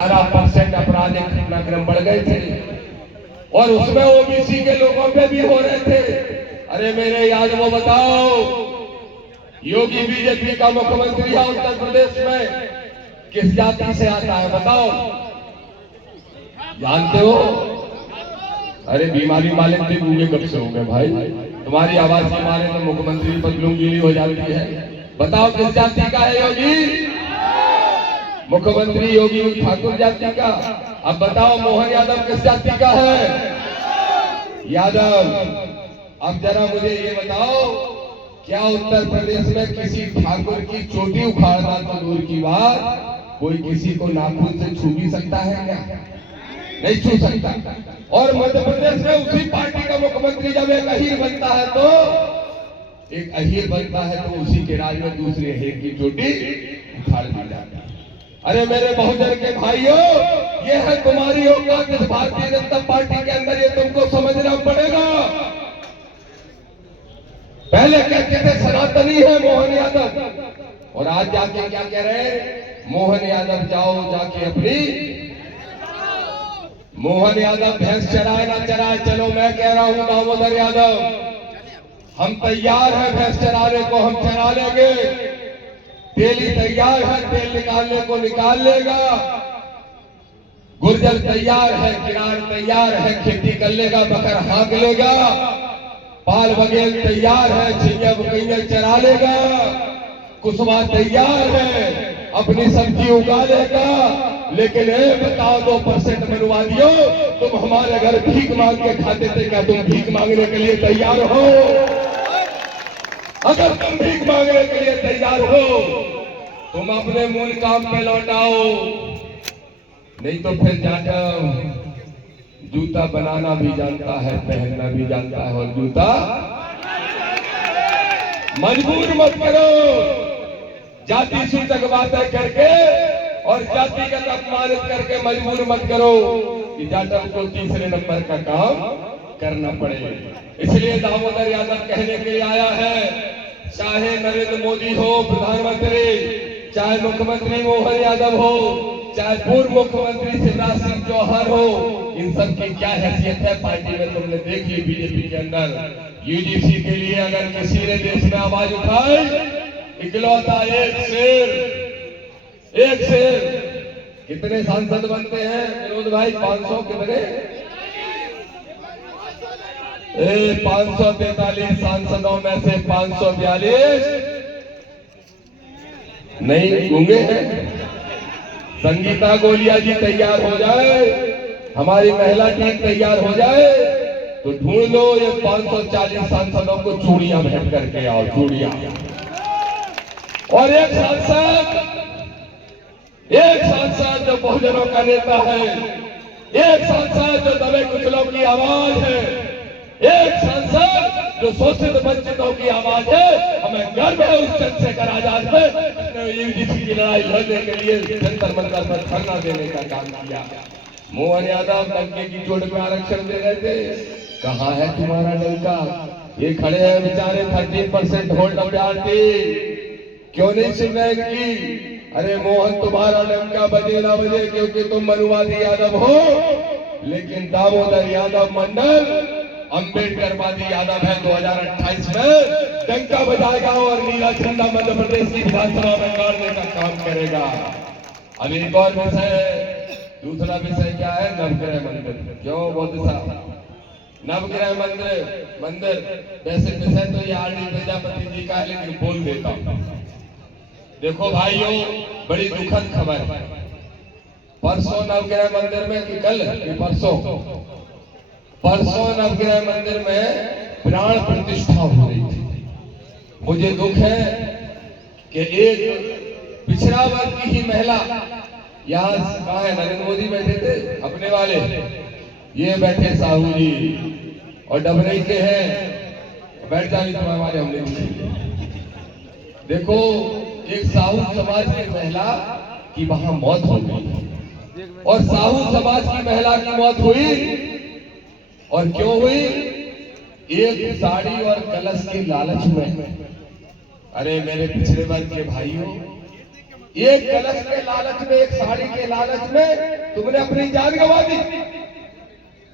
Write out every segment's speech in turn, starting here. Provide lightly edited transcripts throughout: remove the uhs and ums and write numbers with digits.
18% आपराधिक घटनाक्रम बढ़ गए थे और उसमें ओबीसी के लोगों पे भी हो रहे थे। अरे मेरे याद वो बताओ, योगी बीजेपी का मुख्यमंत्री है उत्तर प्रदेश में, किस जाति से आता है बताओ, जानते हो? अरे बीमारी मालिक भी गूंगे कब से हो गए भाई, तुम्हारी आवाज के मारे तो मुख्यमंत्री पर गीली हो जाती है। बताओ किस जाति का है योगी? मुख्यमंत्री योगी ठाकुर जाति का। अब बताओ मोहन यादव किस जाति का है? यादव। अब जरा मुझे ये बताओ, क्या उत्तर प्रदेश में किसी ठाकुर की चोटी उखाड़ना तो दूर की बात, कोई किसी को नाखून से छू भी सकता है क्या? नहीं छू सकता। और मध्य प्रदेश में उसी पार्टी का मुख्यमंत्री जब एक अहीर बनता है तो उसी के राज में दूसरे अहीर की चोटी उखाड़ दी जाती है। अरे मेरे बहुजन के भाइयों, ये है तुम्हारी औकात इस भारतीय जनता पार्टी के अंदर, ये तुमको समझना पड़ेगा। पहले कहते थे सनातनी है मोहन यादव, और आज जाके क्या कह रहे हैं? मोहन यादव जाओ जाके अपनी, मोहन यादव भैंस चराए ना चराए, चलो मैं कह रहा हूं दामोदर यादव, हम तैयार हैं भैंस चराने को, हम चरा लेंगे। तेली तैयार है, तेल निकालने को निकाल लेगा। गुर्जर तैयार है, किरार तैयार है, खेती कर लेगा, बकर हाँक लेगा। पाल बघेल तैयार है, छिया बुकैया चरा लेगा। कुसुमा तैयार है, अपनी सब्जी उगा लेगा। लेकिन बताओ 2% मनवादियों, तुम हमारे घर भीख मांग के खाते थे, क्या तुम भीख मांगने के लिए तैयार हो? अगर तुम भीख मांगने के लिए तैयार हो, तुम अपने मूल काम पे लौटाओ, नहीं तो फिर जाटव जूता बनाना भी जानता है, पहनना भी जानता है, और जूता मजबूर मत करो जाति सूचक बातें करके और जातिगत अपमानित करके मजबूर मत करो कि जाटव को तीसरे नंबर का काम करना पड़े। इसलिए दामोदर यादव कहने के लिए आया है, चाहे नरेंद्र मोदी हो प्रधानमंत्री, चाहे मुख्यमंत्री मोहन यादव हो, चाहे पूर्व मुख्यमंत्री शिवराज सिंह चौहान हो, इन सब की क्या हैसियत है पार्टी में तुमने देख ली। बीजेपी के अंदर यूजीसी के लिए अगर किसी ने देश में आवाज उठाई, इकलौता एक शेर कितने सांसद बनते हैं विनोद भाई? 500 कितने? 543 सांसदों में से 542 नहीं गूंगे हैं। संगीता गोलिया जी तैयार हो जाए, हमारी महिला टीम तैयार हो जाए, तो ढूंढ लो ये 540 सांसदों को चूड़ियां भेंट करके आओ, चूड़ियां। और एक सांसद जो बहुजनों का नेता है, एक सांसद जो दबे कुचलों की आवाज है, एक सांसद जो शोषित वंचितों की आवाज है। हमें गर्व है उस चंद्रशेखर आजाद पे, यूजीसी की लड़ाई लड़ने के लिए जंतर मंतर पर धरना देने का काम किया। मोहन यादव डंके की चोट में आरक्षण दे रहे थे, कहाँ है तुम्हारा डंका? ये खड़े हैं बेचारे 13% होल्ड ऑफ पार्टी, क्यों नहीं सुन रहे इनकी? अरे मोहन तुम्हारा डंका बजे ना बजे, क्योंकि तुम मनुवादी यादव हो, लेकिन दामोदर यादव मंडल अंबेडकरवादी यादव है। 2028 में डंका बजाएगा और नीला झंडा मध्य प्रदेश की विधानसभा में गाड़ने का काम करेगा। अब एक और विषय, दूसरा विषय क्या है? नवग्रह मंदिर। क्यों मोदी साहब? नवग्रह मंदिर वैसे विषय तो ये आरडी प्रजापति जी का है, लेकिन बोल देता हूं। देखो भाइयों, बड़ी दुखद खबर है। परसों नवग्रह मंदिर में कि कल परसों नवग्रह मंदिर में प्राण प्रतिष्ठा हो रही थी। मुझे दुख है कि एक पिछड़ा वर्ग की ही महिला, यहाँ कहा है नरेंद्र मोदी बैठे थे अपने वाले, ये बैठे साहू जी और डबरई के हैं, बैठ जाने तुम्हारे वाले हमने। देखो एक साहू समाज की महिला की वहां मौत हो गई, और साहू समाज की महिला की मौत हुई, और क्यों हुई? एक साड़ी और कलश के लालच में। अरे मेरे पिछड़े वर्ग के भाइयों, एक कलश के लालच में, एक साड़ी के लालच में तुमने अपनी जान गंवा दी।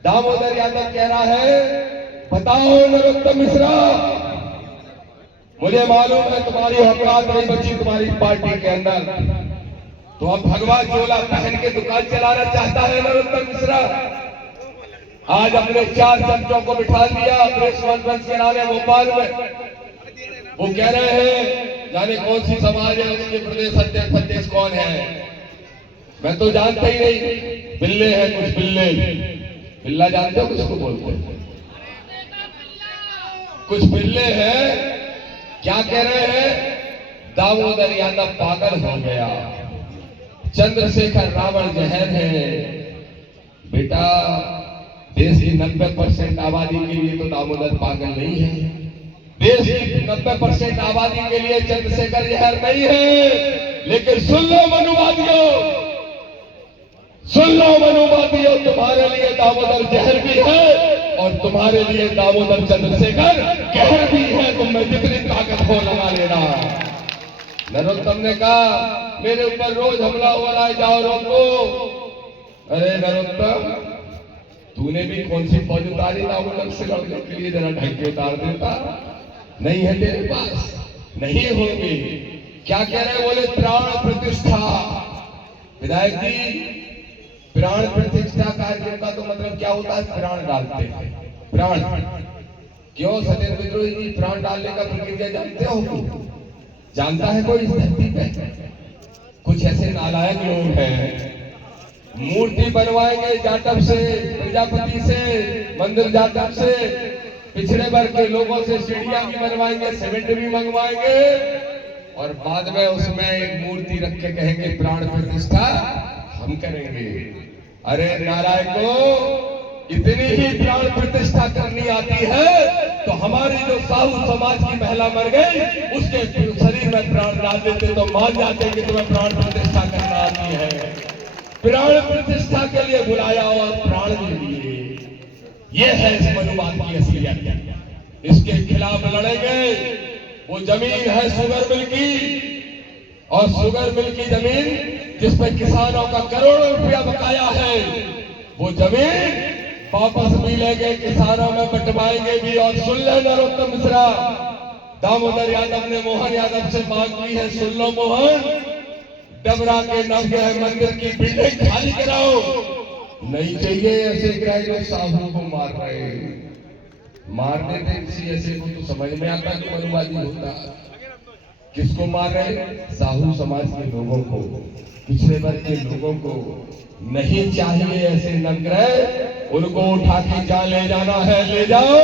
दामोदर यादव कह रहा है, बताओ नरोत्तम मिश्रा, मुझे मालूम है तुम्हारी औकात नहीं बची तुम्हारी पार्टी के अंदर, तो अब भगवा चोला पहन के दुकान चलाना चाहता है नरोत्तम मिश्रा। आज अपने 4 चमचों को बिठा दिया प्रेस कॉन्फ्रेंस के नारे भोपाल में। वो कह रहे हैं जाने कौन सी समाज है, उसके प्रदेश अध्यक्ष कौन है, मैं तो जानता ही नहीं। बिल्ले हैं कुछ बिल्ले, बिल्ला जानते हो किसको बोलते हैं? कुछ बिल्ले हैं। क्या कह रहे हैं? दामोदर यादव पागल हो गया, चंद्रशेखर रावण जहर है। बेटा, देश की 90% आबादी के लिए तो दामोदर पागल नहीं है, देश की 90% आबादी के लिए चंद्रशेखर जहर नहीं है। लेकिन सुन लो मनुवादियों, सुन लो मनुवादियों, तुम्हारे लिए दामोदर जहर भी है और तुम्हारे लिए दामोदर चंद्रशेखर कहर भी है। तुम में जितनी ताकत हो लगा लेना। नरोत्तम ने कहा मेरे ऊपर रोज हमला हो रहा है, जाओ रोको। अरे नरोत्तम, तूने भी कौन सी फौज उतारी दामोदर से लड़ने के लिए? जरा ढंग के उतार देता। नहीं है तेरे पास, नहीं होगी। क्या कह रहे? बोले प्राण प्रतिष्ठा। विधायक जी, प्राण प्रतिष्ठा कार्यक्रम का तो मतलब क्या होता है? प्राण डालते हैं। प्राण क्यों सत्येंद्र विद्रोही जी, प्राण डालने का प्रक्रिया जानते हो? जानता है कोई इस धरती पे? कुछ ऐसे नालायक लोग हैं, मूर्ति बनवाएंगे जाटव से, प्रजापति से, मंदिर जाटव से, पिछड़े वर्ग के लोगों से सीढ़ियां भी बनवाएंगे, सीमेंट भी मंगवाएंगे और बाद में उसमें एक मूर्ति रख के कहेंगे प्राण प्रतिष्ठा हम करेंगे। अरे नारायणों, इतनी ही प्राण प्रतिष्ठा करनी आती है तो हमारी जो साहू समाज की महिला मर गई, उसके शरीर में प्राण डाल देते तो मान जाते कि तुम्हें प्राण प्रतिष्ठा करना आती है। प्राण प्रतिष्ठा के लिए बुलाया और प्राण दे दिए। यह है इस मनुवाद की असलियत। इसके खिलाफ लड़ेंगे। वो जमीन है शुगर मिल की, और शुगर मिल की जमीन जिस पर किसानों का करोड़ों रुपया बकाया है, वो जमीन वापस भी लेंगे, किसानों में बंटवाएंगे भी। और सुन ले नरोत्तम मिश्रा, दामोदर यादव ने मोहन यादव से मांग की है, सुन लो मोहन, डबरा के नवग्रह मंदिर की बिल्डिंग खाली कराओ। नहीं चाहिए ऐसे ग्रह जो साहू को मार रहे। मार देते किसी ऐसे को तो समझ में आता कि मनुवादी होता। किसको मार रहे? साहू समाज के लोगों को, पिछड़े वर्ग के लोगों को। नहीं चाहिए ऐसे नवग्रह, उनको उठा के जा ले जाना है ले जाओ।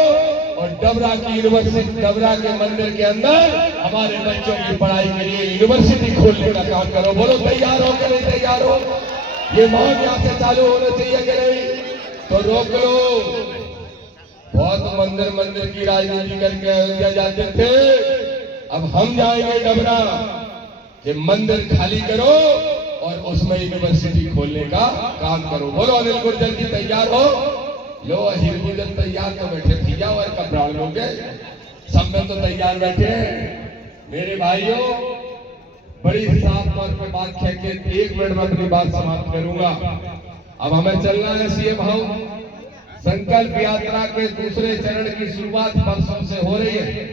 और डबरा की यूनिवर्सिटी, डबरा के मंदिर के अंदर हमारे बच्चों की पढ़ाई के लिए यूनिवर्सिटी खोलने का काम करो। बोलो तैयार हो कि नहीं तैयार हो? ये मांग यहाँ से चालू होना चाहिए कि नहीं? तो रोक लो। बहुत मंदिर मंदिर की राजनीति करके अयोध्या जाते थे, अब हम जाएंगे डबरा कि मंदिर खाली करो और उसमें यूनिवर्सिटी खोलने का काम करो। बोलो अनिल गुर्जर जी तैयार हो? लो अहिर गुर्जर तैयार तो बैठे, भैया और कपड़ा लोग सब में तो तैयार बैठे। मेरे भाइयों, बड़ी साफ तौर पर बात कह के 1 मिनट में अपनी बात समाप्त करूंगा। अब हमें चलना है सीएम हाउस। संकल्प यात्रा के दूसरे चरण की शुरुआत परसों से हो रही है।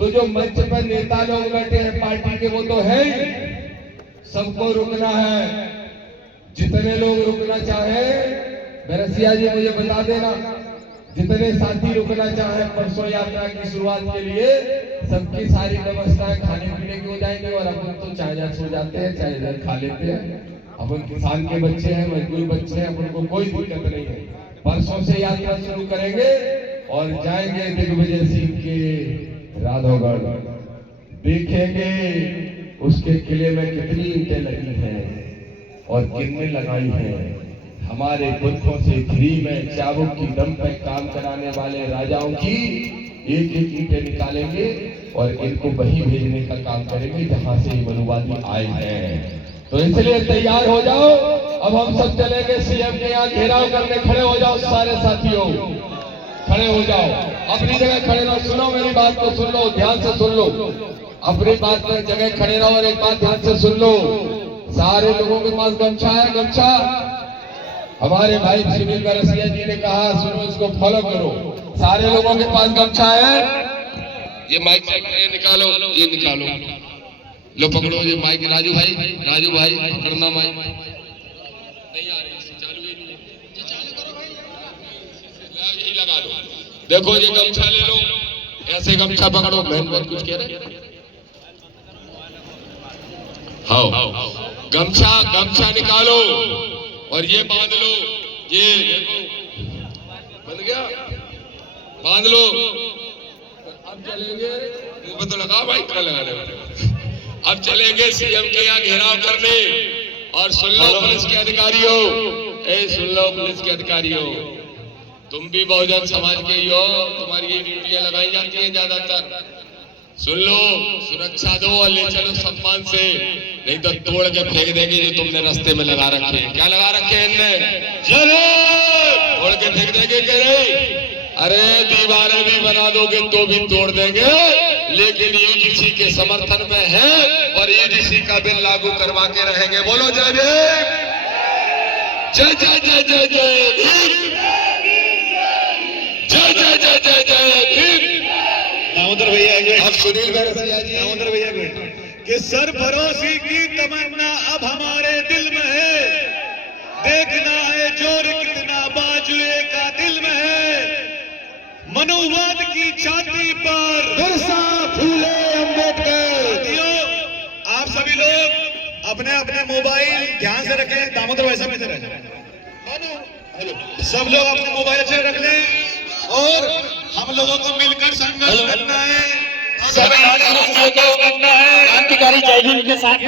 तो जो मंच पर नेता लोग बैठे हैं पार्टी के, वो तो है ही, सबको रुकना है। जितने लोग रुकना चाहे, बैरसिया जी मुझे बता देना, जितने साथी रुकना चाहे परसों यात्रा की शुरुआत के लिए, सबकी सारी व्यवस्थाएं खाने पीने की हो जाएंगी। और अपन तो चाहे जहाँ सो जाते हैं, चाहे इधर खा लेते हैं। अपन किसान के बच्चे हैं, मजदूर बच्चे हैं, अपन को कोई दिक्कत नहीं है। परसों से यात्रा शुरू करेंगे और जाएंगे दिग्विजय सिंह के राधौगढ़, देखेंगे उसके किले में कितनी ईंटें लगी हैं और कितने लगाई हैं। हमारे पुरखों से फ्री में चाबुक की दम पर काम कराने वाले राजाओं की एक एक ईंटें निकालेंगे और इनको वहीं भेजने का काम करेंगे जहां से ये मनुवादी आए हैं। तो इसलिए तैयार हो जाओ। अब हम सब चलेंगे सीएम के यहाँ घेराव करने। खड़े हो जाओ सारे साथियों, खड़े हो जाओ, अपनी जगह खड़े रहो। सुनो मेरी बात को, सुन लो, ध्यान से सुन लो। अपनी बात पर जगह खड़े रहो और एक बात ध्यान से सुन लो, सारे लोगों के पास गमछा है। गमछा हमारे भाई सुनील बरसिया जी ने कहा, सुनो इसको फॉलो करो। सारे लोगों के पास गमछा है। ये माइक निकालो, ये निकालो, लो पकड़ो ये माइक। राजू भाई पकड़ना माइक। नहीं आ रही, चालू ही नहीं है, चालू करो भाई, यही लगा लो। देखो ये गमछा ले लो, ऐसे गमछा पकड़ो। बहन कुछ कह रहे? हाँ, गमछा निकालो और ये बांध लो। ये देखो बंध गया, बांध लो। अब चलेंगे, मुंह तो लगा भाई, क्या लगाने वाले। अब चलेंगे सीएम के यहाँ घेराव करने। और सुन लो पुलिस के अधिकारियों, सुन लो पुलिस के अधिकारियों, तुम भी बहुजन समाज के ही हो, तुम्हारी ये ड्यूटियां लगाई जाती हैं ज्यादातर। सुन लो, सुरक्षा दो और ले चलो सम्मान से, नहीं तो तोड़ के फेंक देंगे जो तुमने रास्ते में लगा रखे हैं। क्या लगा रखे हैं इनने? चलो तोड़ के फेंक देंगे। कह रहे अरे दीवारें भी बना दोगे तो भी तोड़ देंगे, लेकिन यूजीसी के समर्थन में है और यूजीसी का बिल लागू करवा के रहेंगे। बोलो जय भीम, जय जय जय जय जय भीम, जय जय जय जय जय भीम। दामोदर भैया, अब सुनील बरसिया जी, दामोदर भैया कि सरफरोशी की तमन्ना अब हमारे दिल में है, देखना है जोर कितना बाजुए का दिल में है, मनुवाद की छाती पर बिरसा फूले अम्बेडकर। आप सभी लोग अपने अपने मोबाइल ध्यान से रखें। दामोदर वैसा भी तरह सब लोग अपने मोबाइल अच्छे रख लें और हम लोगों को मिलकर संघर्ष करना है, क्रांतिकारी जय भीम के साथ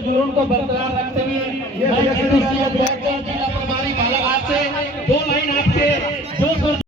जुनून को बरकरार रखते हुए जिला प्रभारी बालाघाट से 2 लाइन